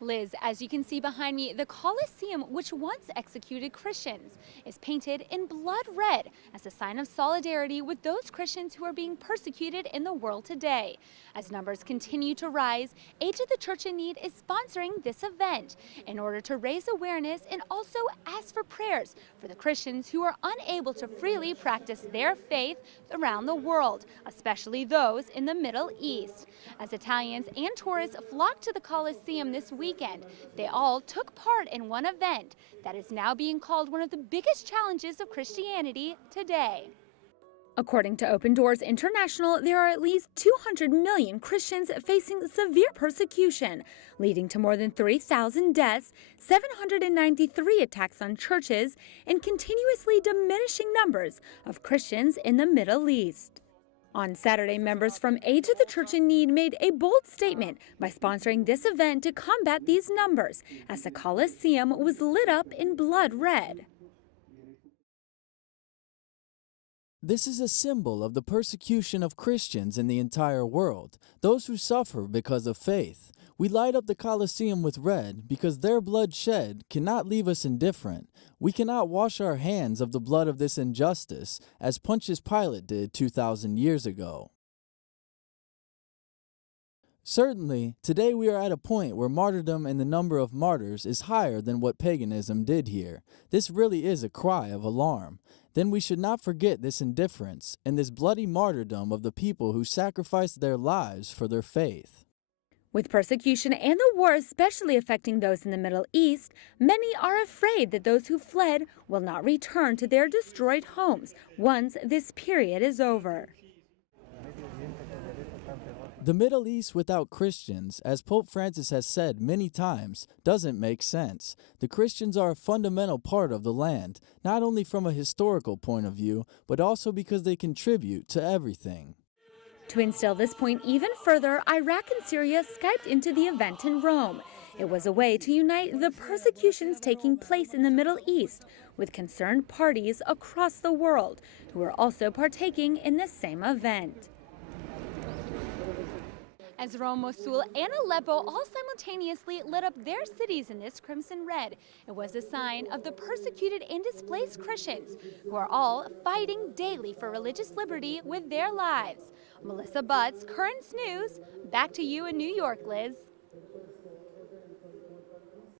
Liz, as you can see behind me, the Colosseum, which once executed Christians, is painted in blood red as a sign of solidarity with those Christians who are being persecuted in the world today. As numbers continue to rise, Aid to the Church in Need is sponsoring this event in order to raise awareness and also ask for prayers for the Christians who are unable to freely practice their faith around the world, especially those in the Middle East. As Italians and tourists flocked to the Colosseum this weekend, they all took part in one event that is now being called one of the biggest challenges of Christianity today. According to Open Doors International, there are at least 200 million Christians facing severe persecution, leading to more than 3,000 deaths, 793 attacks on churches, and continuously diminishing numbers of Christians in the Middle East. On Saturday, members from Aid to the Church in Need made a bold statement by sponsoring this event to combat these numbers, as the Colosseum was lit up in blood red. This is a symbol of the persecution of Christians in the entire world, those who suffer because of faith. We light up the Colosseum with red because their blood shed cannot leave us indifferent. We cannot wash our hands of the blood of this injustice, as Pontius Pilate did 2,000 years ago. Certainly, today we are at a point where martyrdom and the number of martyrs is higher than what paganism did here. This really is a cry of alarm. Then we should not forget this indifference and this bloody martyrdom of the people who sacrificed their lives for their faith. With persecution and the war especially affecting those in the Middle East, many are afraid that those who fled will not return to their destroyed homes once this period is over. The Middle East without Christians, as Pope Francis has said many times, doesn't make sense. The Christians are a fundamental part of the land, not only from a historical point of view, but also because they contribute to everything. To instill this point even further, Iraq and Syria Skyped into the event in Rome. It was a way to unite the persecutions taking place in the Middle East with concerned parties across the world who are also partaking in the same event. As Rome, Mosul, and Aleppo all simultaneously lit up their cities in this crimson red, it was a sign of the persecuted and displaced Christians who are all fighting daily for religious liberty with their lives. Melissa Butts, Currents News, back to you in New York, Liz.